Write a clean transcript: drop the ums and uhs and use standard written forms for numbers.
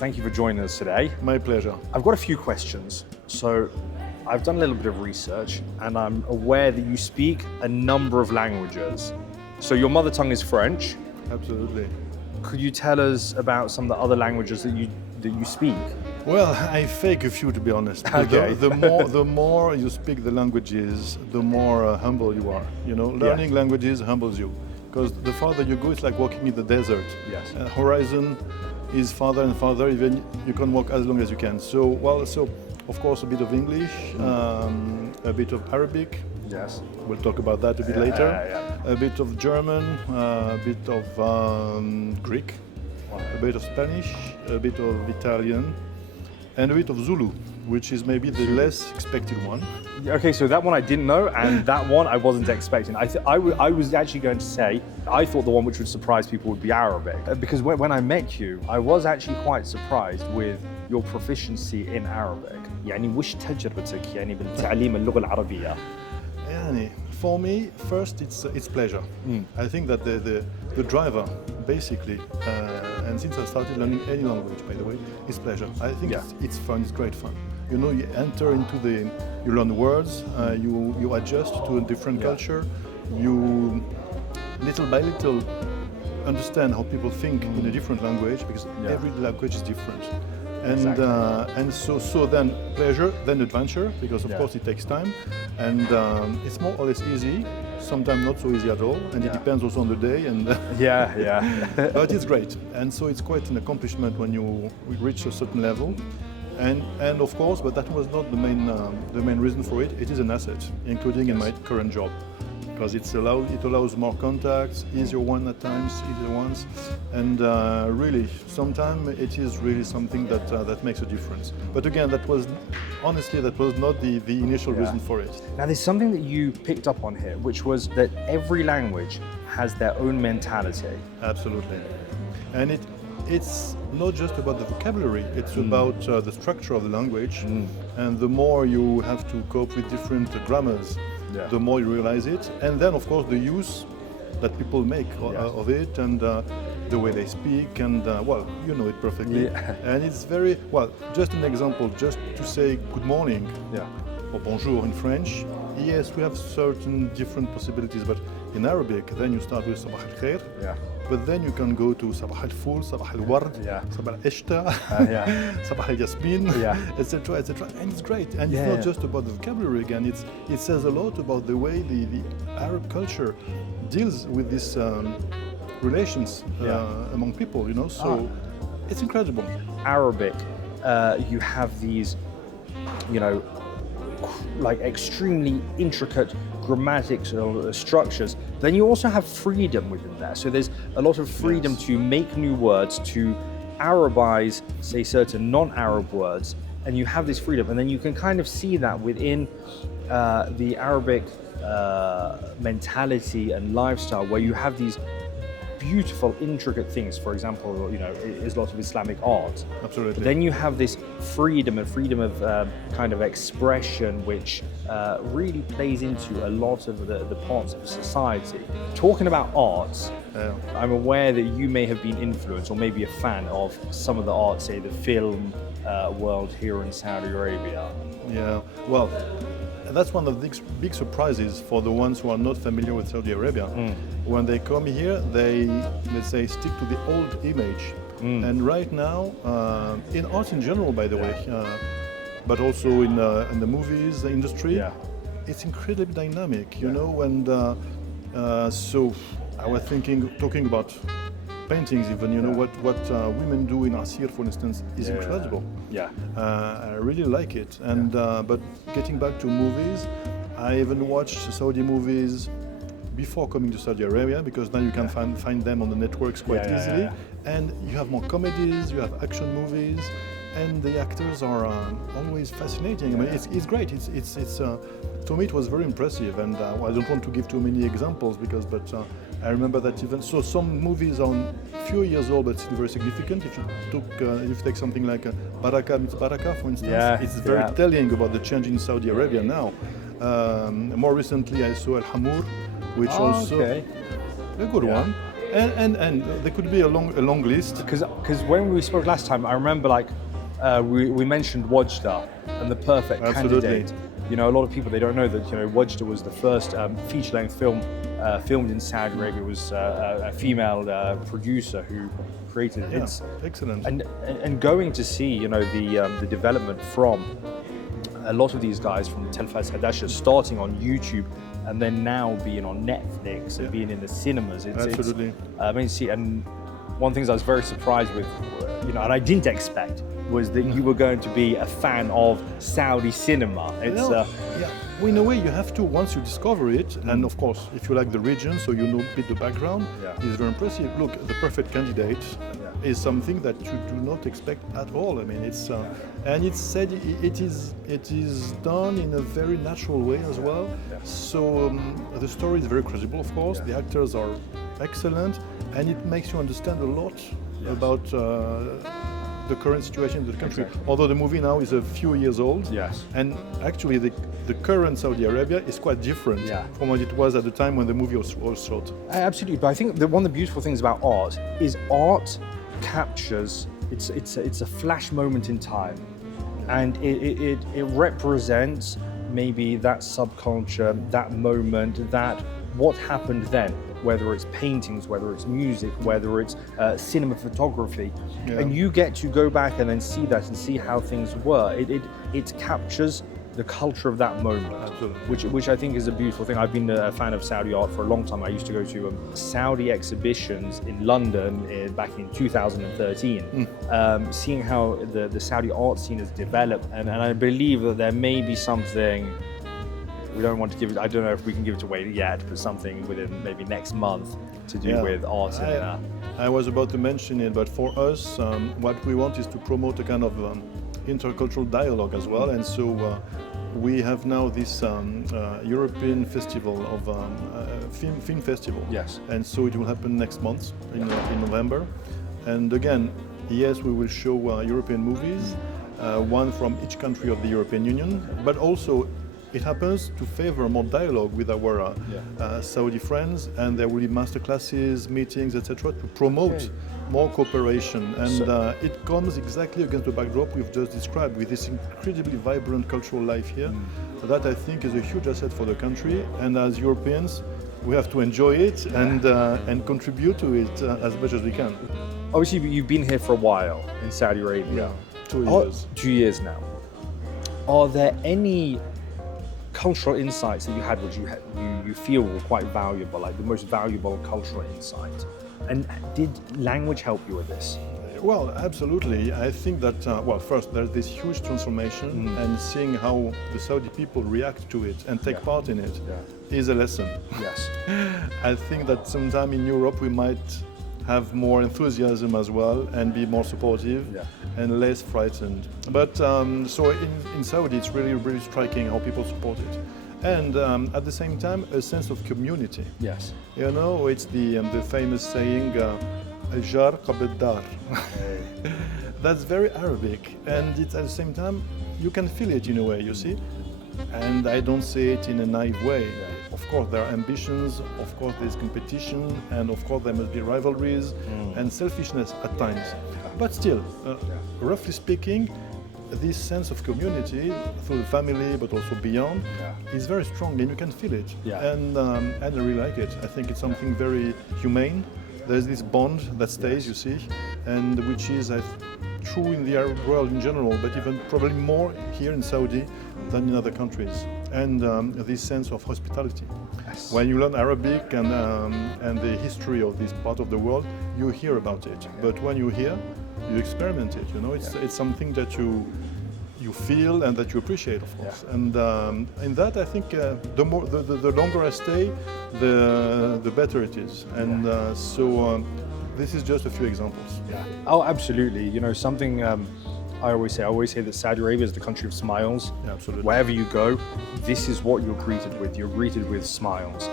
thank you for joining us today. My pleasure. I've got a few questions. So I've done a little bit of research and I'm aware that you speak a number of languages. So your mother tongue is French. Absolutely. Could you tell us about some of the other languages that you speak? Well, I fake a few, to be honest. Okay. The more you speak the languages, the more humble you are. You know, learning languages humbles you, because the farther you go, it's like walking in the desert. Yes. Horizon is farther and farther. Even you can walk as long as you can. So of course a bit of English, a bit of Arabic. Yes. We'll talk about that a bit later. Yeah. A bit of German, a bit of Greek, a bit of Spanish, a bit of Italian, and a bit of Zulu, which is maybe the less expected one. Okay, so that one I didn't know, and that one I wasn't expecting. I was actually going to say, I thought the one which would surprise people would be Arabic. Because when I met you, I was actually quite surprised with your proficiency in Arabic. يعني وش تجربتك يعني بالتعليم اللغة العربية؟ For me, first it's pleasure. I think that the driver, basically, and since I started learning any language, by the way, is pleasure. I think it's fun, it's great fun. You know, you enter into you learn words, you adjust to a different culture, you little by little understand how people think in a different language, because every language is different. And so then pleasure, then adventure, because of course it takes time, and it's more or less easy, sometimes not so easy at all, and it depends also on the day. And but it's great, and so it's quite an accomplishment when you reach a certain level, and of course, but that was not the main reason for it. It is an asset, including in my current job, because it allows more contacts, easier ones, and really, sometimes it is really something that makes a difference. But again, that was not the initial reason for it. Now, there's something that you picked up on here, which was that every language has their own mentality. Absolutely, and it's not just about the vocabulary, it's about the structure of the language, and the more you have to cope with different grammars, the more you realize it, and then of course the use that people make of it, and the way they speak, and well, you know it perfectly. And it's very well. Just an example, just to say good morning or bonjour in French. Yes, we have certain different possibilities, but in Arabic, then you start with sabah al khair. But then you can go to sabah al ful, sabah al ward, sabah al ishta, sabah al yasmin, etc., etc. And it's great. And it's not just about the vocabulary again. It says a lot about the way the Arab culture deals with these relations among people. You know, so it's incredible. Arabic, you have these, you know, like extremely intricate grammatics or structures. Then you also have freedom within there. So there's a lot of freedom to make new words, to Arabize, say, certain non-Arab words, and you have this freedom. And then you can kind of see that within the Arabic mentality and lifestyle, where you have these beautiful, intricate things. For example, you know, is a lot of Islamic art. Absolutely. But then you have this freedom of kind of expression, which really plays into a lot of the parts of society. Talking about arts, I'm aware that you may have been influenced or maybe a fan of some of the art, say the film world here in Saudi Arabia. Yeah, well, that's one of the big surprises for the ones who are not familiar with Saudi Arabia. When they come here, they, let's say, stick to the old image. And right now, in art in general, by the way, but also in the movies industry, it's incredibly dynamic, you know. And so I was talking about paintings even, you know, what women do in Asir, for instance, is incredible. I really like it. And but getting back to movies, I even watched Saudi movies before coming to Saudi Arabia, because now you can find them on the networks quite easily. And you have more comedies, you have action movies, and the actors are always fascinating. I mean, it's great. It's to me it was very impressive, and I don't want to give too many examples but I remember that even so some movies are a few years old but still very significant. If you take something like Baraka meets Baraka, for instance, it's very telling about the change in Saudi Arabia now. More recently I saw Al Hamour, which also a good one. And there could be a long list. Because when we spoke last time, I remember we mentioned Wejdan and the perfect Absolutely. candidate. You know, a lot of people, they don't know that, you know, Wejdan was the first feature-length film filmed in Saudi Arabia. It was a female producer who created it. Yeah, excellent. And going to see, you know, the development from a lot of these guys from Telfaz Hadasha starting on YouTube and then now being on Netflix and being in the cinemas. Absolutely. It's amazing. And one of the things I was very surprised with, you know, and I didn't expect, was that you were going to be a fan of Saudi cinema. It's yeah. Well, in a way, you have to once you discover it, and of course, if you like the region, so you know a bit the background, it's very impressive. Look, the perfect candidate is something that you do not expect at all. I mean, it's and it's said it is done in a very natural way as well. So the story is very credible, of course. The actors are excellent, and it makes you understand a lot about the current situation in the country. Exactly. Although the movie now is a few years old, and actually the current Saudi Arabia is quite different from what it was at the time when the movie was shot. Absolutely, but I think that one of the beautiful things about art is art captures, it's a flash moment in time, and it represents maybe that subculture, that moment, that what happened then, whether it's paintings, whether it's music, whether it's cinema photography, and you get to go back and then see that and see how things were. It captures the culture of that moment, which I think is a beautiful thing. I've been a fan of Saudi art for a long time. I used to go to Saudi exhibitions in London back in 2013, seeing how the Saudi art scene has developed, and I believe that there may be something. We don't want to give it, I don't know if we can give it away yet, but something within maybe next month to do with art. I was about to mention it, but for us, what we want is to promote a kind of intercultural dialogue as well. And so we have now this European festival of film festival. Yes. And so it will happen next month in November. And again, yes, we will show European movies, one from each country of the European Union, but also it happens to favor more dialogue with our Saudi friends, and there will be masterclasses, meetings, etc., to promote more cooperation. And it comes exactly against the backdrop we've just described, with this incredibly vibrant cultural life here. That I think is a huge asset for the country, and as Europeans, we have to enjoy it and contribute to it as much as we can. Obviously, you've been here for a while in Saudi Arabia. 2 years. 2 years now. Are there any cultural insights that you had which you feel were quite valuable, like the most valuable cultural insight? And did language help you with this? Well, absolutely. I think that, first, there's this huge transformation, and seeing how the Saudi people react to it and take part in it is a lesson. Yes. I think that sometime in Europe we might have more enthusiasm as well and be more supportive and less frightened. But so in Saudi, it's really, really striking how people support it. And at the same time, a sense of community. Yes. You know, it's the famous saying, "Al-jar qabl dar." That's very Arabic, and it's at the same time, you can feel it in a way, you see? And I don't say it in a naive way. Of course, there are ambitions, of course, there's competition, and of course, there must be rivalries and selfishness at times. But still, roughly speaking, this sense of community through the family, but also beyond, is very strong, and you can feel it. And I really like it. I think it's something very humane. There's this bond that stays, you see, and which is true in the Arab world in general, but even probably more here in Saudi than in other countries. And this sense of hospitality. Yes. When you learn Arabic and the history of this part of the world, you hear about it. But when you're here, you experiment it. You know, it's something that you feel and that you appreciate, of course. And in that, I think the longer I stay, the better it is. And so this is just a few examples. Oh, absolutely. You know, something I always say that Saudi Arabia is the country of smiles. Yeah, absolutely. Wherever you go, this is what you're greeted with. You're greeted with smiles.